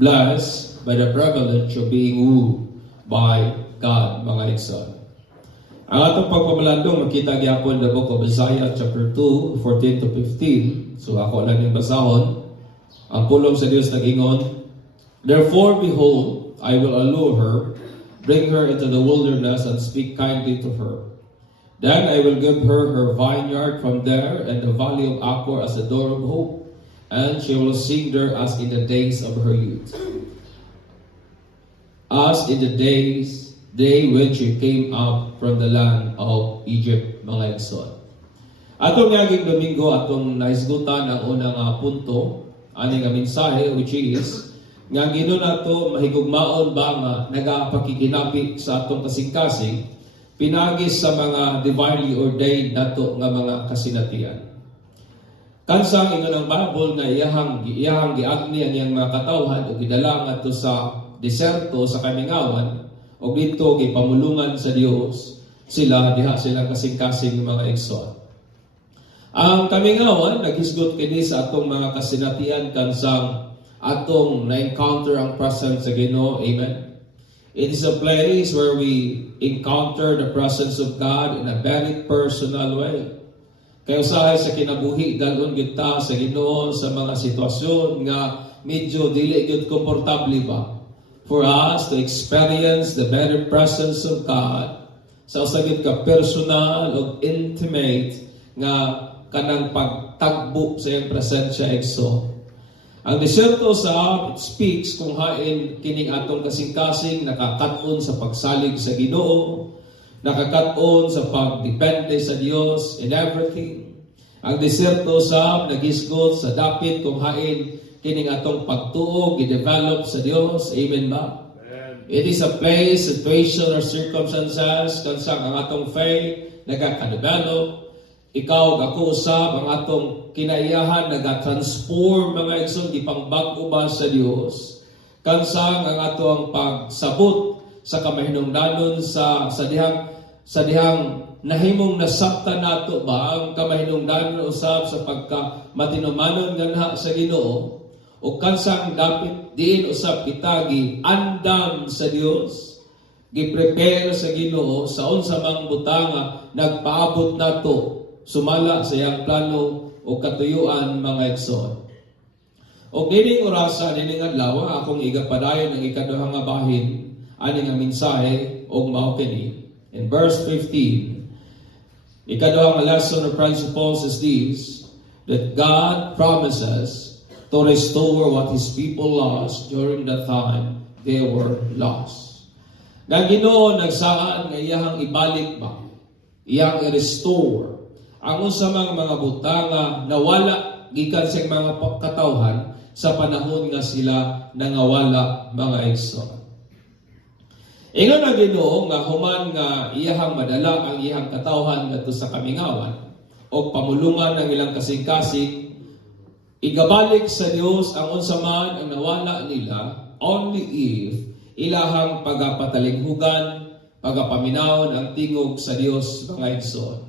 blessed by the privilege of being wooed by God, mga igsoon. Ang atong pagpamalandong makita gyapon the book of Isaiah chapter 2, 14 to 15. So ako lang yung basahon. Ang pulong sa Dios nag-ingon, "Therefore, behold, I will allure her, bring her into the wilderness, and speak kindly to her. Then I will give her vineyard from there, and the valley of Achor as a door of hope. And she will sing there as in the days of her youth. As in the day when she came up from the land of Egypt," mga igsoon. Atong ngayong Domingo, atong naisgutan ang unang punto, ani nga mensahe, which is, nga Ginoo nato mahigugmaon ba nga nagapakikinapi sa atong kasing-kasing, pinagis sa mga divinely ordained nato nga mga kasinatian. Kansang ingon ang Bible nga iyahang giagni ang iyang mga katawhan o gidala ngadto sa deserto sa kamingawan o dito gipamulungan sa Dios sila diha sila kasing-kasing mga igsoon. Ang kamingawan naghisgot kini sa atong mga kasinatian kansang atong na-encounter ang presence sa Ginoo. Amen. It is a place where we encounter the presence of God in a very personal way. Kaya usahay sa kinabuhi, dalon kita sa Ginoo sa mga sitwasyon nga medyo dili gyud komportable ba for us to experience the very presence of God sa usagid ka personal o intimate nga kanang pagtagbo sa iyang presensya igsoon. Ang disyerto sa it speaks kung hain kining atong kasing-kasing nakakaton sa pagsalig sa Ginoo, nakakaton sa pagdepende sa Dios in everything. Ang disyerto sa nagisgot sa dapit kung hain kining atong pagtuo gi-develop sa Dios. Amen ba? Amen. It is a place, situation, or circumstances kansang ang atong faith nagaka-develop. Ikaw, ako usab, ang atong kinaiyahan nag-transform mga igsoon, gipangbago ba sa Dios. Kansang ang atong pagsabot sa kamahinungdanon sa dihang nahimong nasabta nato ba ang kamahinungdanon usab sa pagka matinumanon ganha sa Ginoo o kansang dapit diin usab kita gi-andam sa Dios, gi-prepare sa Ginoo sa unsa mang butanga nagpaabot nato sumala sa iyang plano o katuyuan mga igsoon. O kining orasa nining adlaw akong igapadayon ang ikaduhang nga bahin ani nga mensahe og mao kini. In verse 15, ikaduhang lesson or principles is this, that God promises to restore what His people lost during the time they were lost. Nga Ginoo nagsaan nga iyahang ibalik ba, iyang i-restore ang usamang mga butanga nawala gikan sa mga katawhan sa panahon nga sila nangawala mga igsoon. Ingon ang Ginoo nga human nga iyahang madala ang iyahang katawhan ngadto sa kamingawan o pamulungan ng ilang kasing-kasing, igabalik sa Dios ang unsa man ang nawala nila only if ilahang pagapatalinghugan, pagapaminawon ang tingog sa Dios mga igsoon.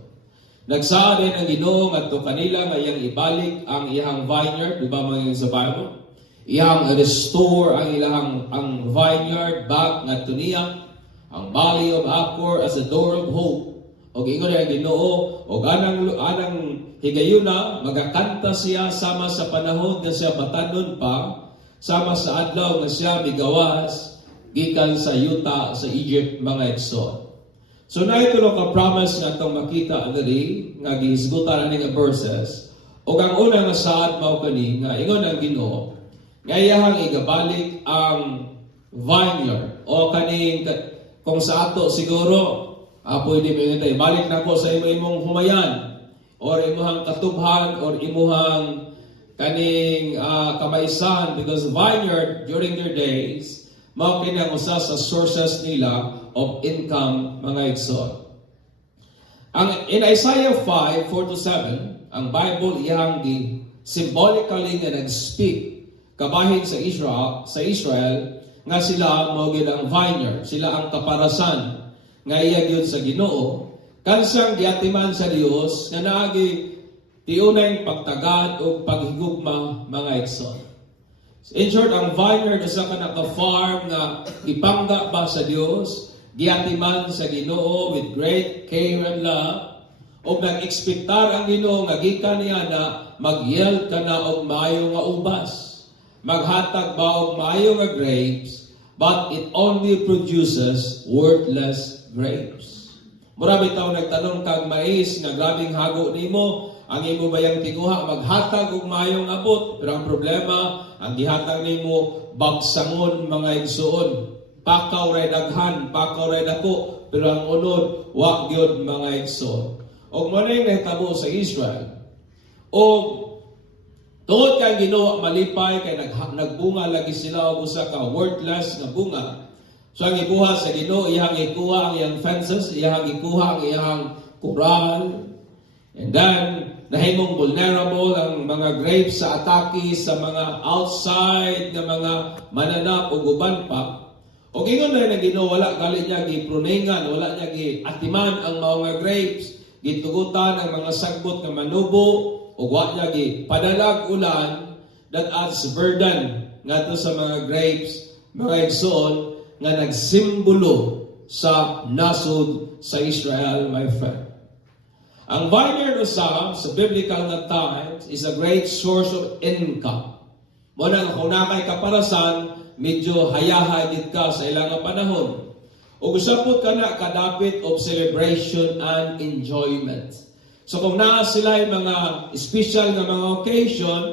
Nagsaad din ang Ginoo ngadto kanila nga iyang ibalik ang iyang vineyard, di ba mga sa Bible? Iyang restore ang ang vineyard back ngadto niya, ang valley of Achor as a door of hope. Og ingon ang Ginoo, og anang higayuna magakanta siya sama sa panahon nga siya batanon pa, sama sa adlaw nga siya migawas gikan sa yuta sa Egypt mga igsoon. So na ito lang ka-promise nga itong makita diri nga gihisgutan ani nga verses. O ang una nga saad mao kani nga ingon ang Ginoo nga iyahang igabalik ang vineyard o kaning kung sa ato siguro pwede mo ito ibalik na ko sa imong humayan or imuhang katubhan or imuhang kaning kamaysan because vineyard during their days mao kini ang usa sa sources nila of income mga igsoon. In Isaiah 5:4-7, ang Bible iyang symbolically nga nag-speak kabahin sa Israel nga sila mao gid ang vineyard, sila ang kaparasan nga iya gyud sa Ginoo kansang giatiman sa Dios nga naagi tiunay pagtagad o paghigugma mga igsoon. In short, ang vineyard usa ka naka-farm nga ipangga ba sa Dios, giatiman sa Ginoo with great care and love, o nag-ekspektar ang Ginoo nga gikan niya na mag-yield ka na og maayo nga ubas, maghatag ba og maayo nga grapes, but it only produces worthless grapes. Mura bitaw nagtanong kag mais nga grabing hago nimo, ang imo bayang tiguha maghatag og maayong abot, pero ang problema ang gihatag nimo bagsangon mga igsuon. Pakaw ray daghan, pakaw ray dako, pero ang unod wa gyud mga igsuon. Og mo na nahitabo sa Israel. Og tungod kay Ginoo malipay kay nagbunga lagi sila og usa ka worthless nga bunga. So ang ibuhat sa Ginoo iyang ikuha ang iyang fences, iyang ikuha ang iyang coral. And then nahimong vulnerable ang mga grapes sa atake sa mga outside nga mga mananap o guban pa. O ingon na Ginoo wala gali niya gipruningan, wala niya giatiman ang mga grapes, gitugutan ang mga sagbot nga manubo, o wa niya gipadalag ulan that adds burden ngadto sa mga grapes, mga igsoon nga nagsimbolo sa nasod sa Israel, my friend. Ang vineyard usab sa biblical na times is a great source of income. Muna kung nakay kaparasan, medyo hayahay gid ka sa ilang panahon. O usapot ka na kadapit of celebration and enjoyment. So kung naa sila yung mga special na mga occasion,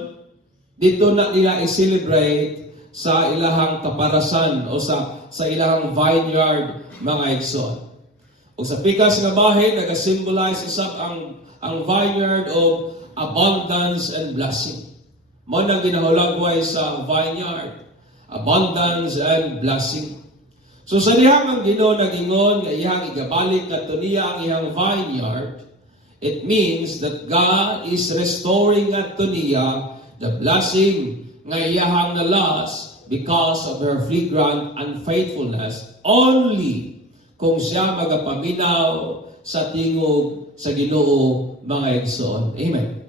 dito na nila i-celebrate sa ilahang kaparasan o sa ilahang vineyard mga igsoon. O sa pikas nga bahin, nag-symbolize usab ang vineyard of abundance and blessing. Mo nang ginahulagway sa vineyard, abundance and blessing. So sa dihang ang Ginoo nagingon nga iyang igabalik ngadto niya ang iyang vineyard, it means that God is restoring ngadto niya the blessing nga iyahang nalas because of her flagrant unfaithfulness only kung siya magapaminaw sa tingog sa Ginoo mga igsoon. Amen.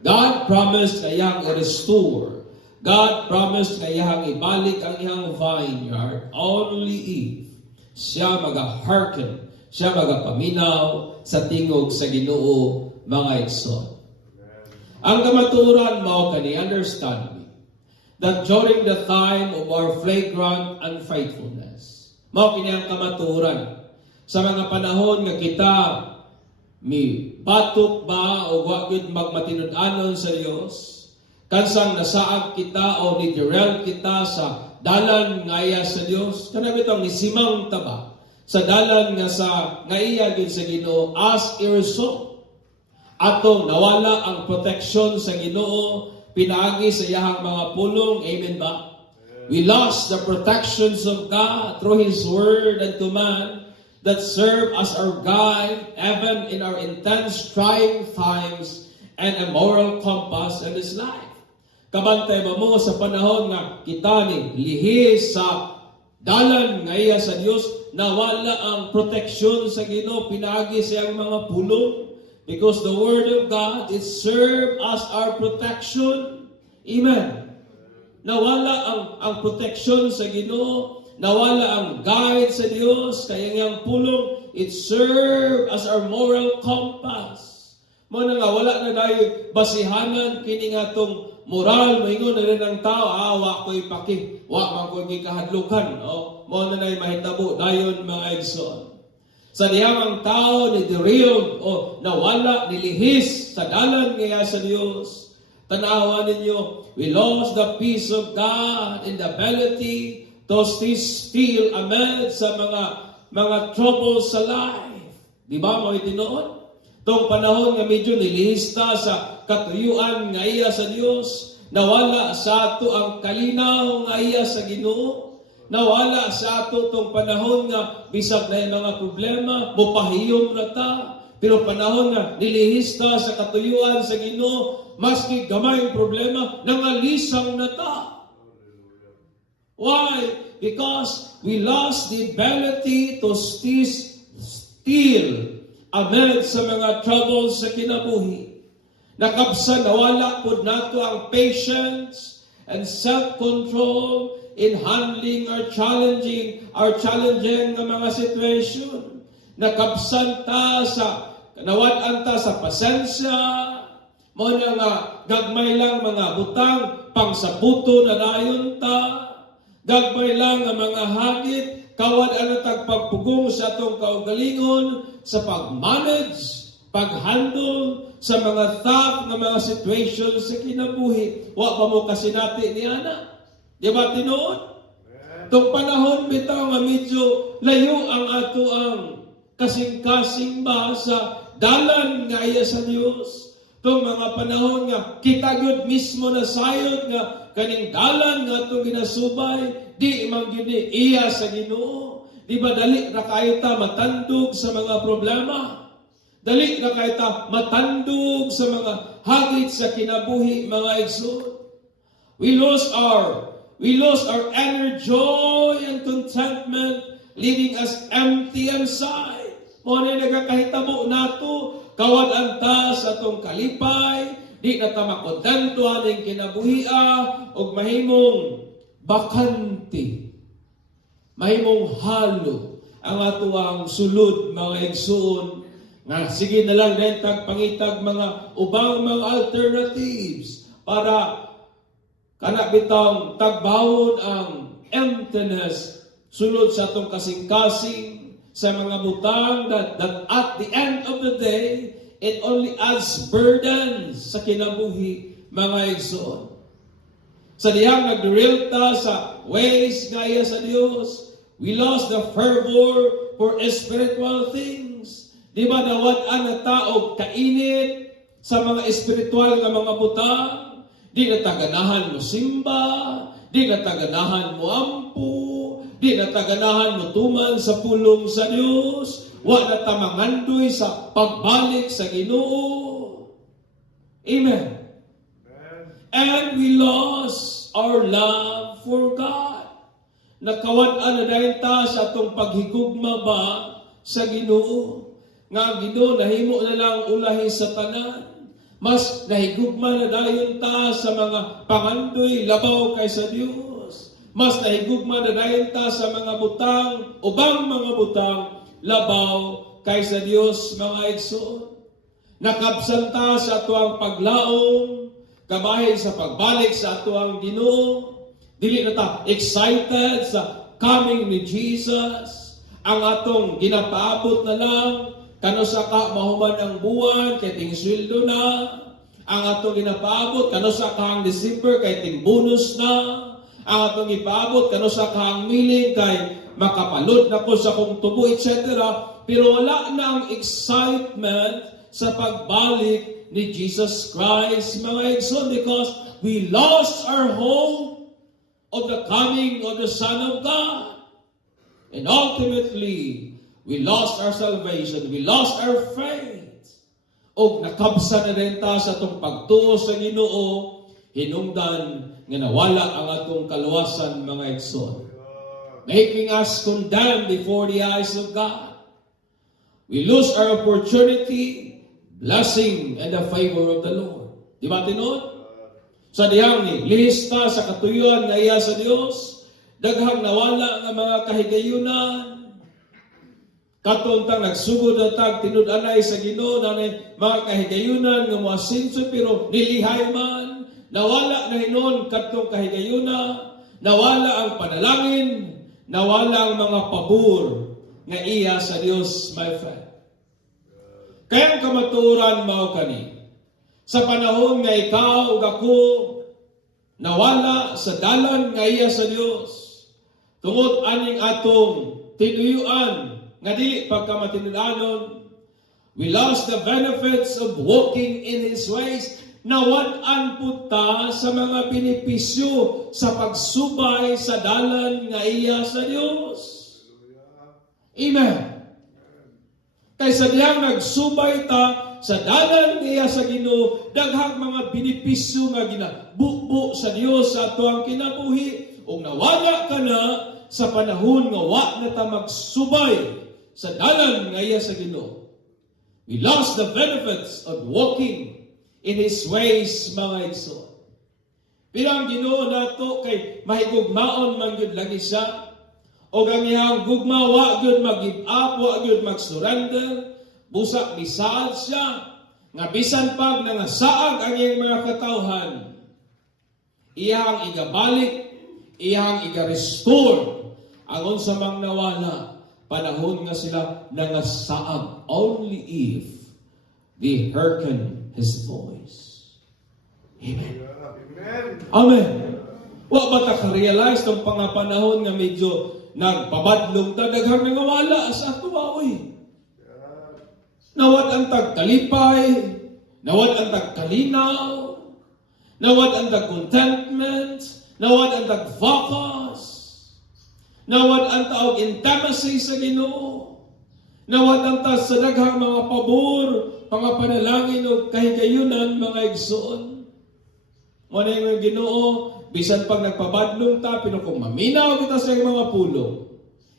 God promised na iyang i-restore. God promised na iyang ibalik ang iyang vineyard only if siya mag-hearken, siya magapaminaw sa tingog sa Ginoo mga igsoon. Ang kamaturan mo kani understand me that during the time of our flagrant unfaithfulness, mao kini ang kamaturan sa mga panahon nga kita mi batok ba o wa gid magmatinud-anon sa Dios, kansang nasaag kita o nidirel kita sa dalan nga iya sa Dios, kana bitong nisimang taba sa dalan nga iya gid sa Ginoo, as a result atong nawala ang protection sa Ginoo pinaagi sa iyahang mga pulong. Amen ba? We lost the protections of God through His word and command that serve as our guide even in our intense trying times and a moral compass in this life. Kabantay ba mo sa panahon nga kita ni lihis sa dalan nga iya sa Dios, nawala ang proteksyon sa Ginoo pinaagi sa iyang mga pulong, because the word of God it serve as our protection. Amen. Nawala ang proteksyon sa Ginoo, nawala ang guide sa Dios, kaya ngayang pulong, it serve as our moral compass. Mo na nga, wala na dayo basihanan, kini nga tong moral, moingon na rin ang tao, wa ko'y paki, wa man ko'y kahadlukan, mo na na'y mahitabo, dayon mga igsoon. Sa dihang ang tao ni derailed, nawala, nilihis sa dalan ngaya sa Dios, tanawa ninyo, we lost the peace of God and the ability to still amid sa mga troubles sa life. Di ba mo itinoon? Tong panahon nga medyo nilihista sa katuyuan nga iya sa Dios, nawala sa ato ang kalinaw nga iya sa Ginoo, nawala sa ato tong panahon nga bisag na mga problema, mupahiyom na ta. Pero panahon nga nilihista sa katuyuan sa Ginoo, maski gamay ang problema, nangalisang na ta. Why? Because we lost the ability to still amid sa mga troubles sa kinabuhi. Nakabsa nawala pod nato ang patience and self-control in handling our challenging nga mga situation. Nakabsan ta sa nawad-an ta sa pasensya, mo na nga gagmay lang mga butang pangsabuto na dayon ta, gagmay lang nga mga hagit kawad ano tagpagpugong sa atong kaugalingon sa pag-manage, pag-handle sa mga tough nga mga situations sa kinabuhi. Wa pa mo kasinati ni ana. Di ba tinuod? Itong panahon bitaw nga medyo layo ang ato ang kasing-kasing ba sa dalan nga iya sa Dios. Itong mga panahon nga kitagod mismo na sayod nga kaning dalan nga atong ginasubay, di man gini iya sa Ginoo. Di ba dali na kayo ta matandog sa mga problema? Dali na kayo ta matandog sa mga hagit sa kinabuhi, mga igsoon. We lost our inner joy and contentment, leaving us empty inside. Mo na nagakahitabo nato, kawad anta sa atong kalipay, di na ta makontento aning kinabuhia, og mahimong bakante, mahimong halo ang ato ang sulod, mga igsoon, nga sige na lang din pangitag mga ubang mga alternatives para kana bitang tagbawon ang emptiness sulod sa atong kasing-kasing sa mga butang that at the end of the day it only adds burdens sa kinabuhi, mga igsoon. Sa diyang nagdirilta sa ways ngaya sa Dios, we lost the fervor for spiritual things. Di ba nawad-an na tao kainit sa mga espiritual nga mga butang? Di na taganahan mo simba, di na taganahan mo ampo, di na taganahan mo tuman sa pulong sa Dios, wa na tamangandoy sa pagbalik sa Ginoo. Amen. And we lost our love for God. Nakawad-an na dahil ta sa atong paghigugma ba sa Ginoo. Nga Ginoo nahimo na lang ulahi sa tanan. Mas nahigugma na dayon ta sa mga pangandoy labaw kaysa Dios. Mas nahigugma na dayon ta sa mga butang, ubang mga butang labaw kaysa Dios, mga igsoon. Nakabsan ta sa atuang paglaom, kabahin sa pagbalik sa atuang Ginoo. Dili na ta excited sa coming ni Jesus. Ang atong ginapaabot na lang kano sa ka mahuman ang buwan kay ting sweldo na, ang atong ginapaabot kano sa kahang December kay ting bonus na, ang atong ipaabot kano sa kahang miling kay makapalod na ko sa kong tubo, etc. Pero wala na ang excitement sa pagbalik ni Jesus Christ, mga igsoon, because we lost our hope of the coming of the Son of God. And ultimately, we lost our salvation. We lost our faith. O nakabsa na rin ta sa itong pagtuo sa Ginoo, hinungdan nga nawala ang atong kaluwasan, mga igsoon. Making us condemned before the eyes of God. We lose our opportunity, blessing, and the favor of the Lord. Di ba tinuod? Sa diyang ni lista sa katuyuan nga iya sa Dios, daghang nawala nga mga kahigayunan. Katuntang nagsugod na tag tinud-anay sa Ginoo nanay mga kahigayunan nga moasinso pero nilihay man, nawala na hinon kadtong kahigayuna, nawala ang panalangin, nawala ang mga pabor nga iya sa Dios, my friend. Kaya ang kamaturan mao kani sa panahon nga ikaw ug ako nawala sa dalan nga iya sa Dios, tungod aning atong tinuyuan nga dili pagkamatinudanon, we lost the benefits of walking in His ways. Nawad-an po ta sa mga benepisyo sa pagsubay sa dalan nga iya sa Dios. Amen. Kaysa diyang nagsubay ta sa dalan nga iya sa Ginoo, daghang mga benepisyo nga ginabukbo sa Dios sa atuang kinabuhi, ug nawala ka na sa panahon nga wa na ta magsubay sa dalan nga iya sa Ginoo. We lost the benefits of walking in His ways, mga igsoon. Pero ang Ginoo nato kay mahigugmaon man gyud lagi siya. O ang iyang gugma wa gyud mag-give up, wa gyud mag-surrender. Busa bisaad siya nga bisan pag nangasaag ang iyang mga katawhan, iyang igabalik, iyang iga-restore ang unsa mang nawala. Panahon nga sila nangasaag only if they hearken His voice. Amen. Amen. Wa ba ta ka-realize tong pangapanahon nga medyo nagpabadlong ta, daghang nangawala sa ato oy. Nawat ang tagkalipay, nawat ang tagkalinaw, nawat ang tagcontentment, nawat ang tagfocus, nawat ang taog intimacy sa Ginoo, nawat ang ta sa daghang mga pabor, mga panalangin o kahigayunan, mga igsoon. Muna yung Ginoo, bisan pag nagpabadlong ta, pero kung maminaw kita sa mga pulong,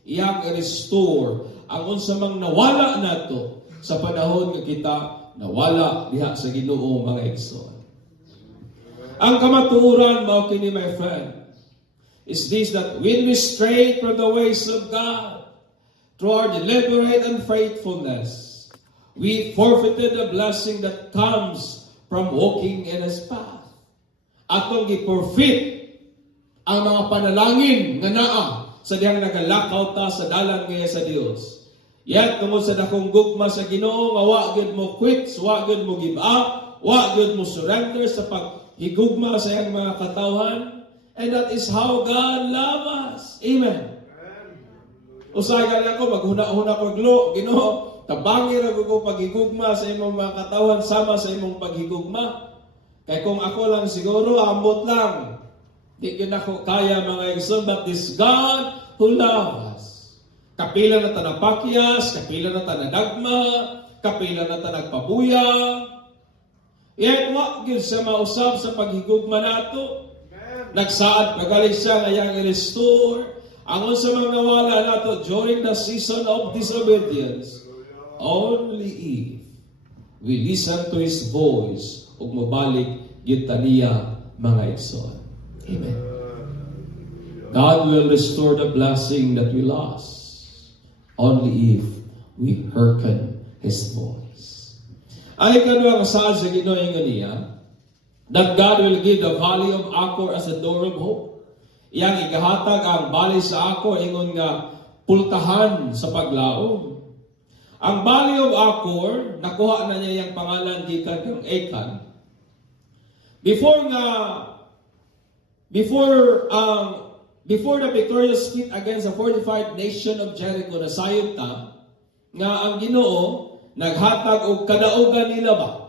iyang i-restore ang unsa mang nawala nato sa panahon nga kita nawala diha sa Ginoo, mga igsoon. Ang kamatuoran mao kini, my friend, is this, that when we stray from the ways of God through our deliberate unfaithfulness, we forfeited the blessing that comes from walking in His path. Atong gi-forfeit ang mga panalangin nga naa sa dihang nagalakaw ta sa dalan ngaya sa Dios. Yet tungod sa dakong gugma sa Ginoo nga wa gyud mo quit, wa gyud mo give up, wa gyud mo surrender sa paghigugma sa iyang mga katawhan, and that is how God loves us. Amen. Usay gali ako maghuna-huna ko Ginoo, tabangi ra ko paghigugma sa imong mga katawhan sama sa imong paghigugma. Kaya kung ako lang siguro, ambot lang. Di yun ako kaya, mga igsoon, but this God who loves us. Kapila na ta napakyas, kapila na ta nadagma, kapila na ta nagpabuya. Yet, wa gyud siya mausap sa paghigugma nato. Nagsaad, nagaling siya ngayang i-restore. Ang unsa mang nawala nato during the season of disobedience, only if we listen to His voice ug mobalik gyud taniya, mga igsoon. Amen. God will restore the blessing that we lost only if we hearken His voice. Ay kanang sa Ginoo ingon niya that God will give the valley of Achor as a door of hope. Iyang igahatag ang valley sa Achor ingon nga pultahan sa paglaom. Ang valley of Achor, nakuha na niya yung pangalan gikan kang Achan. Before the victorious feat against the fortified nation of Jericho, nasayod ta nga ang Ginoo naghatag og kadaugan nila ba?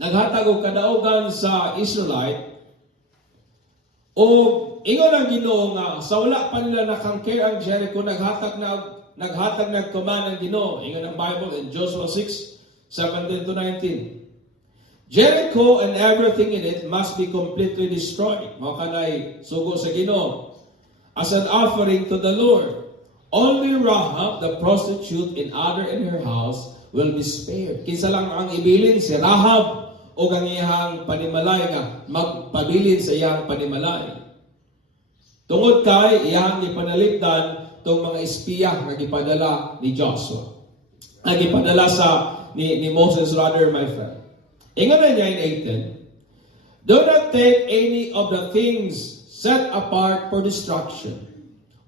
Naghatag og kadaugan sa Israelite. O ingon ang Ginoo nga sa wala pa nila nakangker ang Jericho, naghatag na command ang Ginoo. Ingon ang Bible in Joshua 6:17-19. Jericho and everything in it must be completely destroyed. Mao kanay sugo sa Ginoo as an offering to the Lord. Only Rahab, the prostitute, and other in her house will be spared. Kinsa lang ang ibilin si Rahab o ang iyang panimalay nga magpabilin sa iyang panimalay. Tungod kay iyang ipanalipdan tong mga espiya nga gipadala ni Joshua. Nga gipadala ni Moses rather, my friend. Ingon na niya in 18, do not take any of the things set apart for destruction,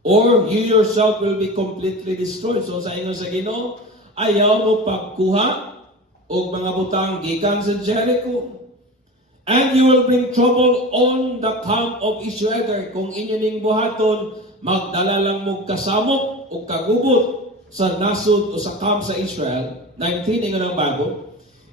or you yourself will be completely destroyed. So sa ingon sa Ginoo, ayaw mo pagkuha o mga butang gikan sa Jericho. And you will bring trouble on the camp of Israel. Kung inyo ning buhaton, magdala lang mo kasamok o kagubot sa nasud o sa camp sa Israel. 19, ingon ang Bible.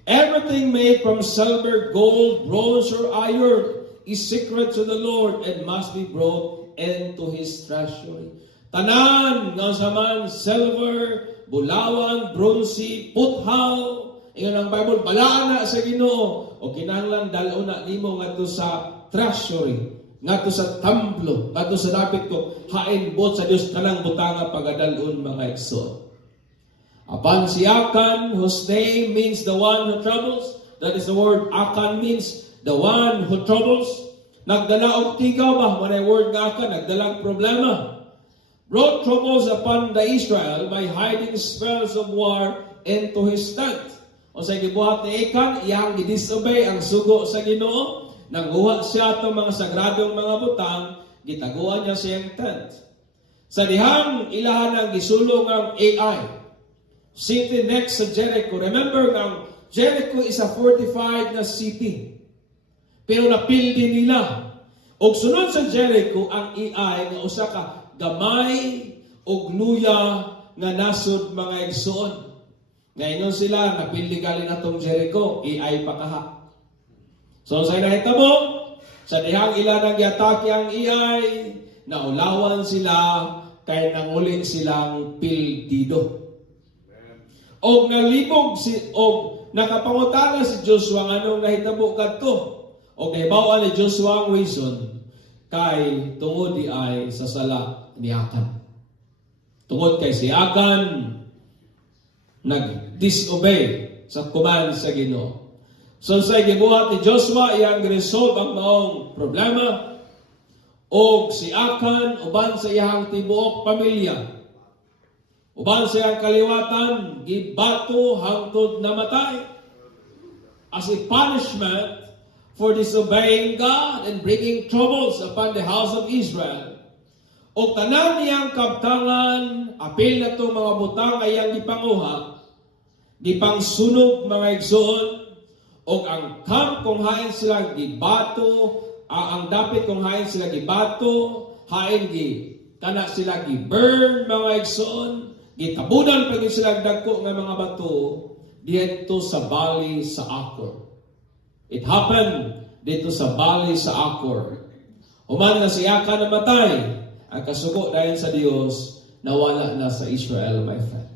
Everything made from silver, gold, bronze, or iron is secret to the Lord and must be brought into His treasury. Tanan nga saman silver, bulawan, bronze, puthaw. Ingon ang Bible, balaan na sa Ginoo o kinahanglan dalon na nimo ngadto sa treasury, ngadto sa templo, ngadto sa dapit ko hainbot sa Dios kanang butanga pagadalon, mga igsoon. Upon si Achan, whose name means the one who troubles, that is the word Achan means the one who troubles. Nagdala og tigaw ba? When I word nga ka, nagdalang problema. Brought troubles upon the Israel by hiding spells of war into his tent. O sa gibuhat ni Achan, iyang gidisobey ang sugo sa Ginoo, nanguha siya itong mga sagradong mga butang, gitaguan niya siyang tent. Sa dihang ilahan ng gisulong ang Ai, city next sa Jericho. Remember, ang Jericho is a fortified na city. Pero napildi nila. Og sunod sa Jericho, ang Ai nga usa ka gamay og luya nga nasod mga igsoon. Ngayon sila, napildi galing atong Jericho, Ai pa kaha. So sa nahitabo, sa dihang ilan ang giatake ang Ai, naulawan sila kay nanguli silang pildido. Og nalibog og nakapangutana si Joshua nganong nahitabo kadto. Og nahibaw ni Joshua ang reason kay tungod di ay sa sala ni Achan. Tungod kay si Achan nag-disobey sa command sa Ginoo. So sa gibuhat ni Joshua, iyang resolve ang maong problema. O si Achan, uban sa iyang tibuok pamilya, uban sa iyang kaliwatan, gibato hangtod namatay. As a punishment for disobeying God and bringing troubles upon the house of Israel. O tanan niyang kabtangan, apil na itong mga butang ay ang gipanguha, gipangsunog mga igsoon, o ang camp kung hain sila gibato, ang dapit kung hain sila gibato, hain kana sila gi-burn mga igsoon, gitabunan pag sila dagko nga mga bato dito sa bali sa Akor. It happened dito sa bali sa Akor. Human na si Achan namatay, ang kasugo dahil sa Dios nawala na sa Israel, my friend.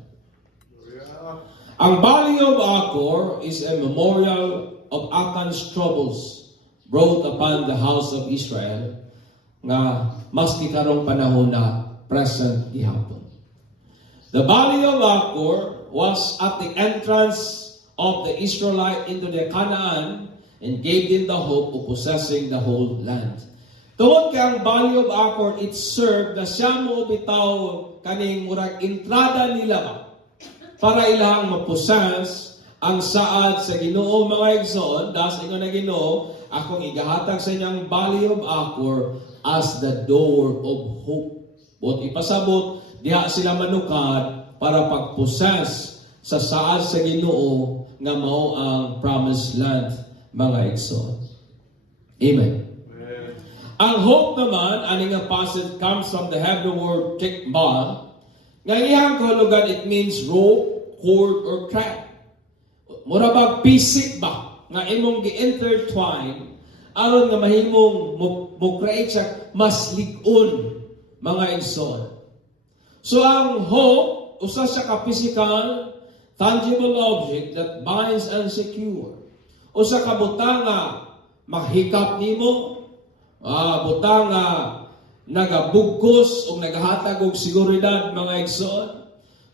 Ang Valley of Akor is a memorial of Achan's troubles brought upon the house of Israel nga maski karong panahon na present gihapon. The Valley of Akor was at the entrance of the Israelite into the Canaan and gave them the hope of possessing the whole land. Tungod kay ang Valley of Akor, it served na siya mo bitaw kaning murag entrada nila ba para ilang mapossess ang saad sa Ginoo mga igsoon. Das ingon na Ginoo, akong igahatag sa inyong Valley of Akor as the door of hope. But ipasabot, diha sila manukad para pagpossess sa saad sa Ginoo nga mao ang promised land mga igsoon. Amen. Ang hope naman, ani nga passage comes from the Hebrew word tikbal. Nga iyang kahulugan, it means rope, cord, or thread. Mura bag pisik ba nga imong gi-intertwine aron nga mahimong mo-create siya mas lig-on mga igsoon. So ang hope, usa siya ka physical, tangible object that binds and secure. Usa ka butang nga mahikap nimo, butang nga nagabugkos o nagahatag og seguridad mga igsoon.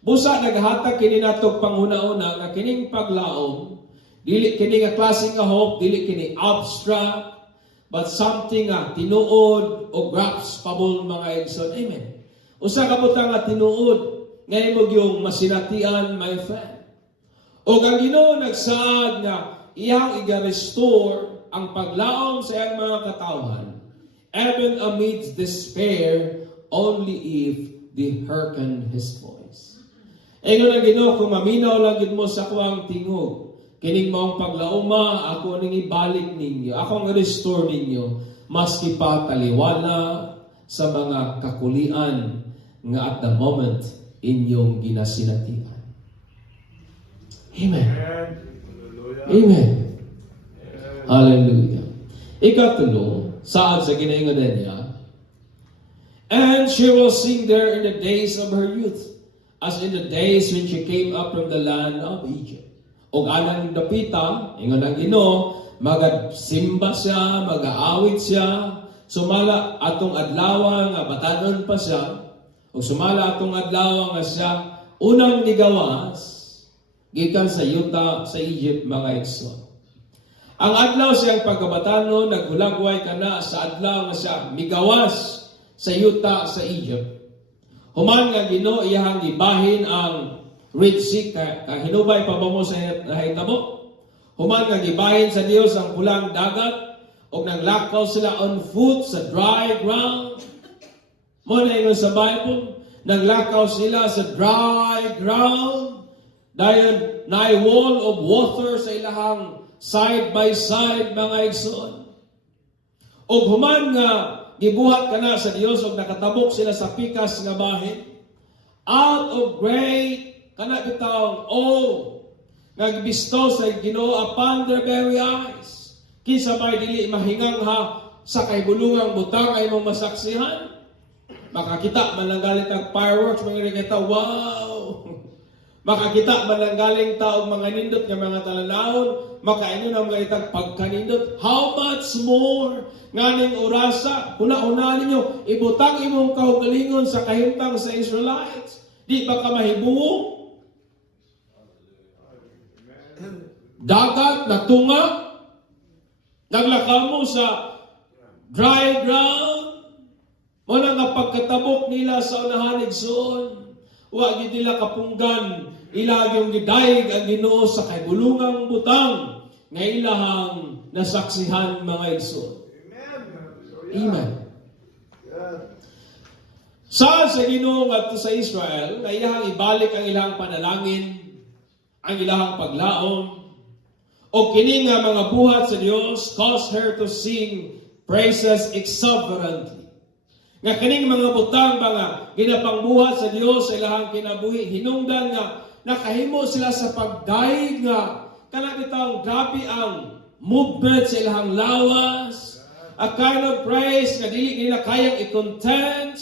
Busa nagahatag kini natog panguna-una nga kining paglaom, dili kini nga klase nga hope, dili kini abstract, but something nga tinuod o graspable mga igsoon. Amen. Usa ka butang nga tinuod nga imong yung masinatian, my friend. O ang Ginoo nagsaad nga iyang iga-restore ang paglaom sa iyang mga katawhan, even amidst despair, only if they hearken His voice. Ingon ang Ginoo, kung maminaw lang gid mo sa kuwang tingog, kining maong paglauma, ako ning ibalik ninyo, akong restore ninyo, maski pa taliwala sa mga kakulian nga at the moment inyong ginasinatian. Amen. Amen. Hallelujah. Ikatulo, saad sa ginaingon niya, and she will sing there in the days of her youth, as in the days when she came up from the land of Egypt. O anang dapita, ingon ang Ginoo, magasimba siya, magaawit siya, sumala atong adlaw nga batanon pa siya, o sumala atong adlaw nga siya unang nigawas gikan sa yuta sa Egypt mga igsoon. Ang adlaw siyang pagkabatanon, naghulagway kana sa adlaw nga siya migawas sa yuta sa Egypt. Human nga Ginoo iyahang gibahin ang Red Sea, hinubay pa ba mo sa nahitabo? Human nga gibahin sa Dios ang pulang dagat, o nanglakaw sila on foot sa dry ground. Mo na ingon sa Bible, nanglakaw sila sa dry ground, dahil na wall of water sa ilahang side by side mga igsoon. O human nga gibuhat kana sa Dios og nakatabok sila sa pikas nga bahin, out of great kana bitaw nagbisto sa Ginoo upon their very eyes. Kinsa may dili mahingangha sa kahibulungang butang ay mong masaksihan. Makakita man lang galit ang fireworks, mga kita, wow! Makakita man lang galing taong mga nindot nga mga talanawon, makainyo na mga itag pagkanindot. How much more? Nganing orasa, huna-huna ninyo, ibutang imong kaugalingon sa kahimtang sa Israelites. Di ba ka mahibuo? Dagat na tunga, naglakaw mo sa dry ground, muna nga pagkatabok nila sa unahan igsoon, wa gid nila kapunggan, ilagyong gidayeg ang Ginoo sa kahibulungang butang nga ilahang nasaksihan mga igsoon. Amen. Sa Ginoo ngadto sa Israel, nga ilahang ibalik ang ilahang panalangin, ang ilahang paglaom, o kini nga mga buhat sa Dios cause her to sing praises exuberantly. Nga kining mga butang mga ginapangbuhat sa Dios sa ilahang kinabuhi, hinungdan nga nakahimo sila sa pagdaig nga kana bitaw grabe ang movement sa ilahang lawas, a kind of praise nga dili nila kayang i-content,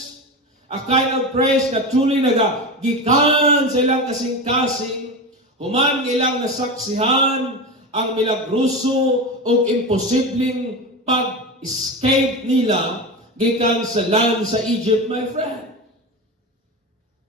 a kind of praise nga truly nagagikan sa ilang kasing-kasing, human ilang nasaksihan ang milagruso o imposibleng pag-escape nila gikan sa land sa Egypt, my friend.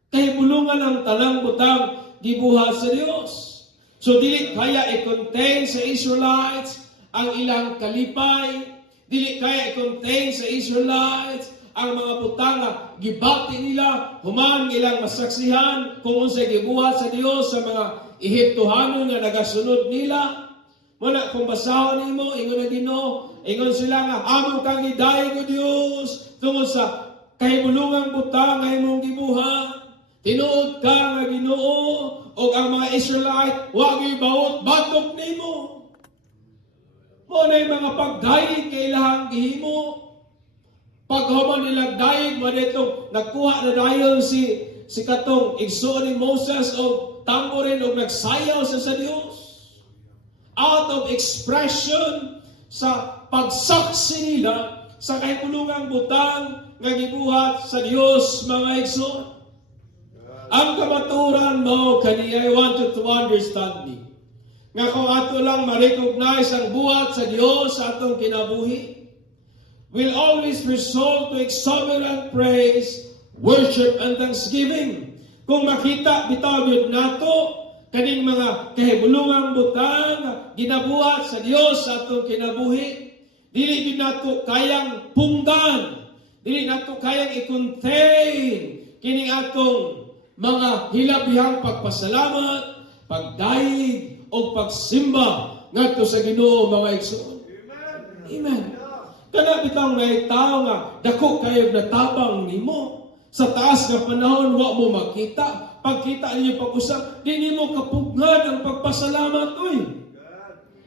Kahibulungan ang tanang butang gibuhat sa Dios. So dili kaya i-contain sa Israelites ang ilang kalipay, dili kaya i-contain sa Israelites ang mga butang nga gibati nila, human ilang masaksihan kung unsay gibuhat sa Dios sa mga Ehiptohanon nga nagasunod nila. Muna kung basahon nimo, ingon na Ginoo, ingon sila nga among kang gidayeg o Dios tungod sa kahibulungang butang nga imong gibuhat. Tinuod ka nga Ginoo, o ang mga Israelite wa gyud bawot batok nimo. Mo na mga pagdayeg kay ilahang gihimo. Paghuman nila dayeg mo dito, nagkuha na dayon si katong igsoon ni Moses o tamborin o nagsayaw sa Dios. Out of expression sa pagsaksi nila sa kahibulungang butang nga gibuhat sa Dios mga igsoon. Ang kamaturan mo kani, I want you to understand me. Nga kung ato lang ma-recognize ang buhat sa Dios sa atong kinabuhi, will always result to exuberant praise, worship, and thanksgiving. Kung makita bitaw yun nato, kaning mga kahibulungang butang ginabuhat sa Dios sa atong kinabuhi, dili din nato kayang punggan, dili nato kayang i-contain kining atong mga hilabihang pagpasalamat, pagdaig o pagsimba ngadto sa Ginoo mga igsoon. Amen. Kana bitang naitaw nga dako kayo natabang nimo sa taas nga panahon wa mo makita. Pagkita niyo pag-usap, di nimo kapugnan ang pagpasalamat, oy.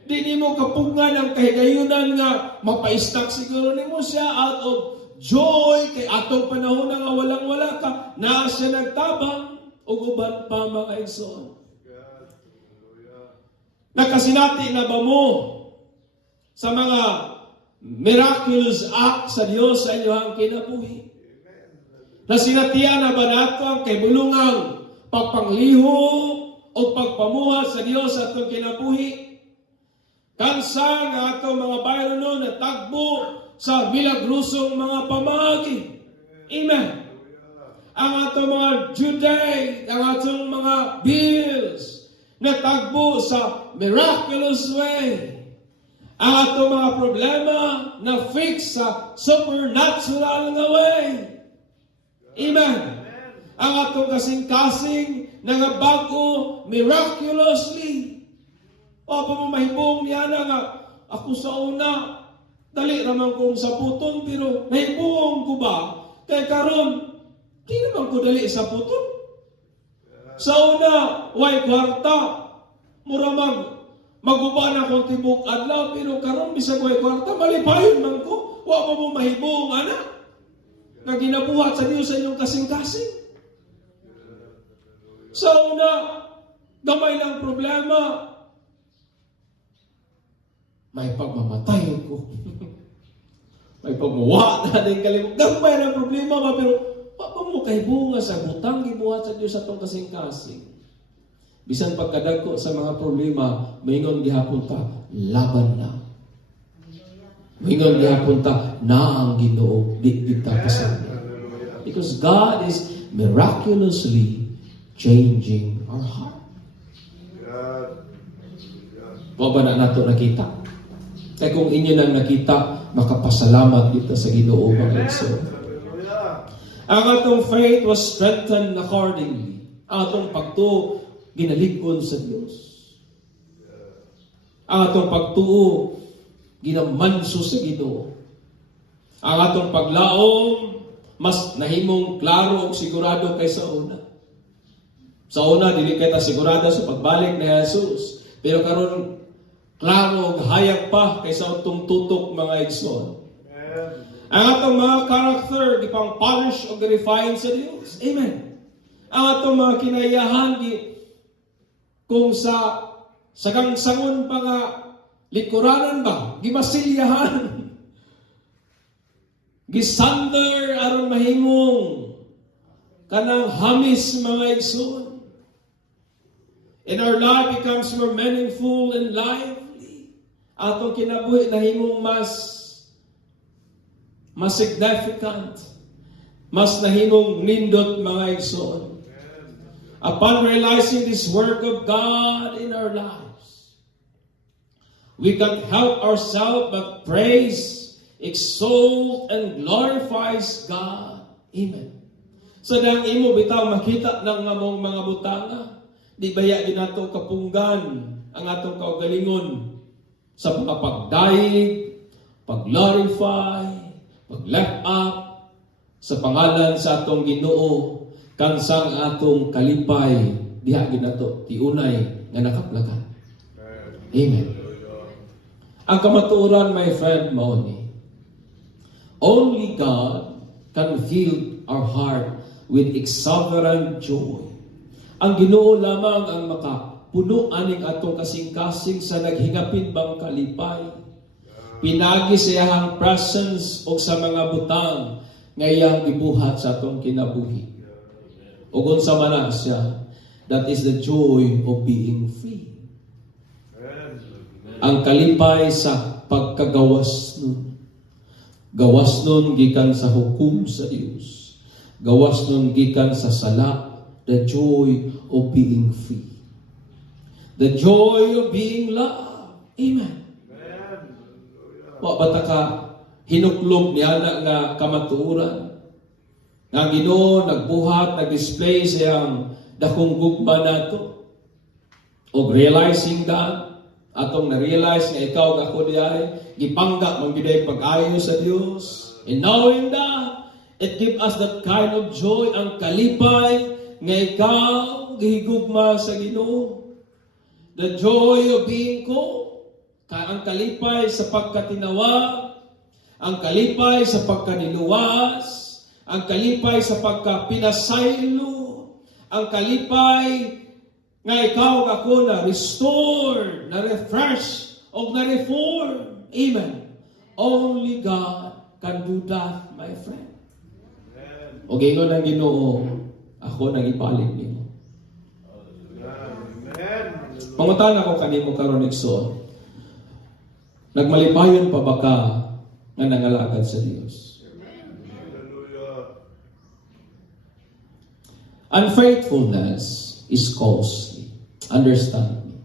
Di nimo kapugnan ang kahigayunan nga mapaistak siguro nimo siya out of joy kay atong panahon nga walang-wala ka, naa siya nagtabang ug uban pa mga igsoon. Nakasinati na ba mo sa mga miraculous act sa Dios sa inyong kinabuhi? Nasinatian na ba nato ang kahibulungang pagpangliho o pagpamuhat sa Dios sa atong kinabuhi? Kansa nga atong mga bayronon na tagbo sa milagrosong mga pamagi. Amen. Ang atong mga Juday, ang atong mga bills na tagbo sa miraculous way. ang atong mga problema na fix sa supernatural nga way. Amen. Ang atong kasing-kasing nga bago miraculously. O pa mo mahibong niya na nga, ako sa una, dali naman kong saputon, pero nahibong ko ba? Kaya karon, di naman ko dali saputon. Sa una, way kwarta, mura maguba na akong tibok adlaw, pero karon bisag way kwarta, malipayon man ko, wa pa mo mahibong, anak, na ginabuhat sa Diyos sa inyong kasing-kasing. Sa una, gamay lang problema, may pagmamatay ko. May pagmuwa na din kalimut. Gamay lang problema ba, pero pa mo kay bunga sa butang gibuhat sa Diyos sa itong kasing-kasing. Bisan pagkadagko sa mga problema, maingon gihapon ta, laban na. Maingon gihapon ta, na ang Ginoo, di kita kasama. Because God is miraculously changing our heart. Wa ba na nato nakita? Kaya kung inyo nang nakita, makapasalamat kita sa Ginoo mga igsoon. Ang atong faith was strengthened accordingly. Ang atong pagtuo, ginalikon sa Dios. Ang atong pagtuo, ginamanso sa Ginoo. Ang atong paglaom, mas nahimong klaro o sigurado kaysa una. Sa una, dili kita sigurado sa pagbalik ni Jesus. Pero karon klaro og hayag pa kaysa utong tutok mga igsoon. Ang atong mga character gipang polish o refine sa Dios. Amen. Ang atong mga kinayahan kung sa sagang-sangon pa nga likuranan ba, gimasilyahan. Gisander aron mahimong kanang hamis mga igsoon. And our life becomes more meaningful and lively. Atong kinabuhi nahimong mas significant, mas nahimong nindot mga igsoon. Upon realizing this work of God in our lives, we can't help ourselves but praise, exalt, and glorifies God. Amen. So dahil imo bitaw makita ng among mga butanga, di baya ginato kapunggan ang atong kaugalingon sa mga pagdaig, pag-glorify, pag-lift up sa pangalan sa atong Ginoo kansang atong kalipay diha ginato tiunay nga nakaplagan. Amen. Ang kamatuoran, my friend, mao ni only God can fill our heart with exuberant joy. Ang Ginoo lamang ang makapuno aning atong kasing-kasing sa naghingapin bang kalipay. Pinagi siyang presence o sa mga butang ngayang gibuhat sa atong kinabuhi. Ug unsa man na siya, that is the joy of being free. Ang kalipay sa pagkagawas nun. Gawas nun gikan sa hukom sa Dios. Gawas nun gikan sa sala. The joy of being free. The joy of being loved. Amen. Wa bata ka hinuklog niya nga kamatuoran. Nga Ginoo nagbuhat, nag-display siyang dakong gugma nato. Og realizing that, atong na-realize nga ikaw ako diay, gipanggap man giday pag-ayo sa Dios. And knowing that, it give us that kind of joy, ang kalipay nga ikaw gihigugma sa Ginoo. The joy of being ko, ang kalipay sa pagkatinawag, ang kalipay sa pagkaniluwas, ang kalipay sa pagkapinasaylo, ang kalipay nga ikaw ako na restore, na refresh, o na reform. Amen. Only God can do that, my friend. O gingon ang Ginoo, ako nang ipalit nimo. Pangutan ako kanimo karon igsoon. Nagmalipayon pa ba ka nga nangalagad sa Dios? Unfaithfulness is costly. Understand me.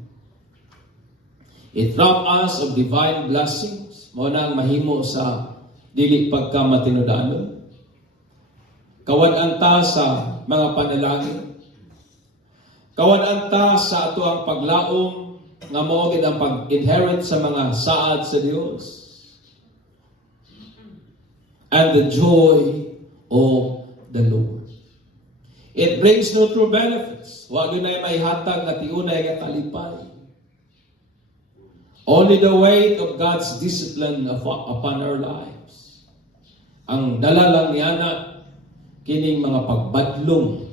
It rob us of divine blessings. Mao na ang mahimo sa dili pagkamatinudanon. Kawad-an ta sa mga panalangin. Kawad-an ta sa ato ang paglaom nga mao gid ang pag-inherit sa mga saad sa Dios. And the joy of the Lord. It brings no true benefits. Wa gyud nay maihatag nga tiunay nga kalipay. Only the weight of God's discipline upon our lives. Ang dala lang niana kining mga pagbadlong,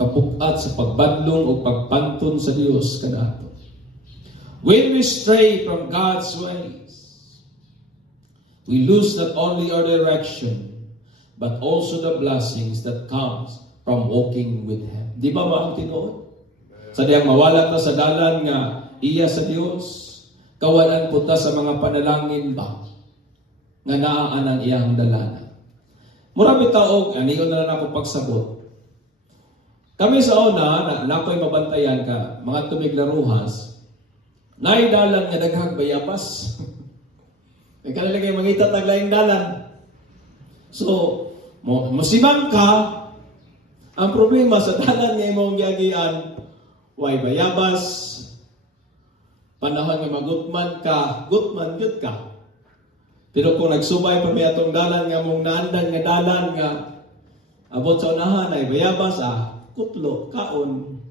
kapukat sa pagbadlong o pagpantun sa Dios kanato. When we stray from God's ways, we lose not only our direction, but also the blessings that comes from walking with Him. Di ba ang tinuod? Sa diyang mawala ta sa dalan nga iya sa Dios, kawalan po ta sa mga panalangin ba nga naaan ang iyang dalana. Murami taog, aniyon na lang ako pagsabot. Kami sa una, nako'y mabantayan ka, mga tumiglaruhas, naidalan nga daghang bayabas. Nagkalalagay mangita taglaing dalan. So, masimang ka, ang problema sa dalan nga imong giagian, way bayabas, panahon nga magutman ka, gutman gyud ka. Pero kung nagsubay pa may atong dalan nga mong naandan nga dalan nga abot sa unahan ay bayabas kutlo, kaon.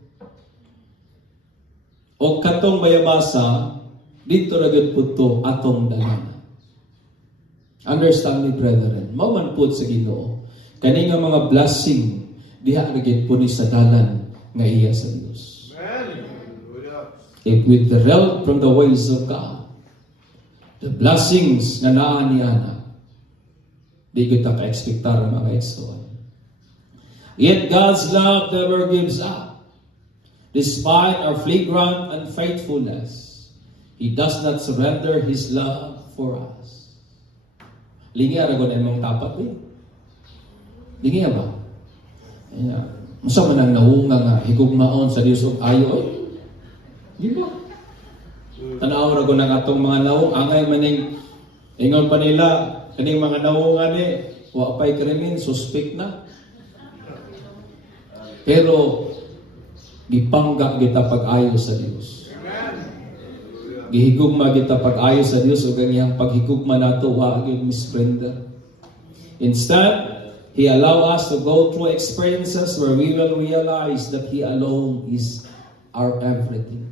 O katong bayabasa, dito na gyud pudto atong dalan. Understand me, brethren. Mao man pud sa Ginoo. Kani nga mga blessing diha na gyud pud sa dalan nga iya sa Dios. If with the help from the ways of God, the blessings na naa niya na, di kita ka-expectar mga igsoon. Yet God's love never gives up. Despite our flagrant unfaithfulness, He does not surrender His love for us. Lingi aragon ay mong tapat eh. Lingi ba? Masa man ang naunga nga higugmaon sa Dios og ayo. Di ba? Tanaw ra ko ng atong mga naong angay maning ingon pa nila kaning mga naungan wa pay krimen suspect na. Pero gipangga kita pag-ayo sa Dios. Gihigugma kita pag-ayo sa Dios ug kaniyang paghigugma nato wa gyud misprenda. Instead, He allow us to go through experiences where we will realize that He alone is our everything.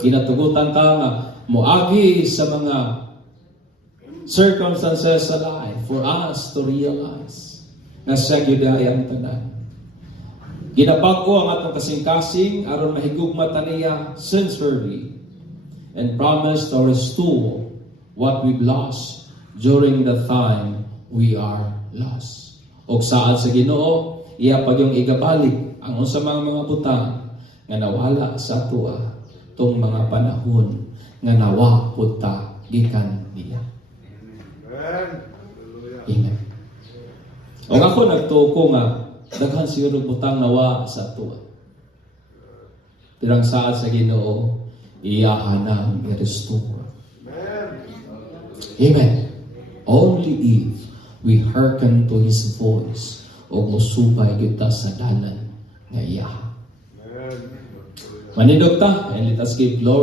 Kinatugutan ta nga moagi sa mga circumstances sa life for us to realize na siya gyud ang tanan. Ginapag-o ang atong kasing-kasing aron mahigugma ta niya sincerely and promise to restore what we've lost during the time we are lost. Og saad sa Ginoo, iya pa yung igabalik ang unsa mga butang nga nawala sa atua tong mga panahon nga nawa pud ta gikan niya. Ingat. O ako nagtuko nga daghan siguro butang nawa sa atua. Tirang saad sa Ginoo, iyahan na i-restore. Amen. Only if we hearken to His voice o musubay kita sa dalan nga iyahan. Manindog ta, and let us give glory.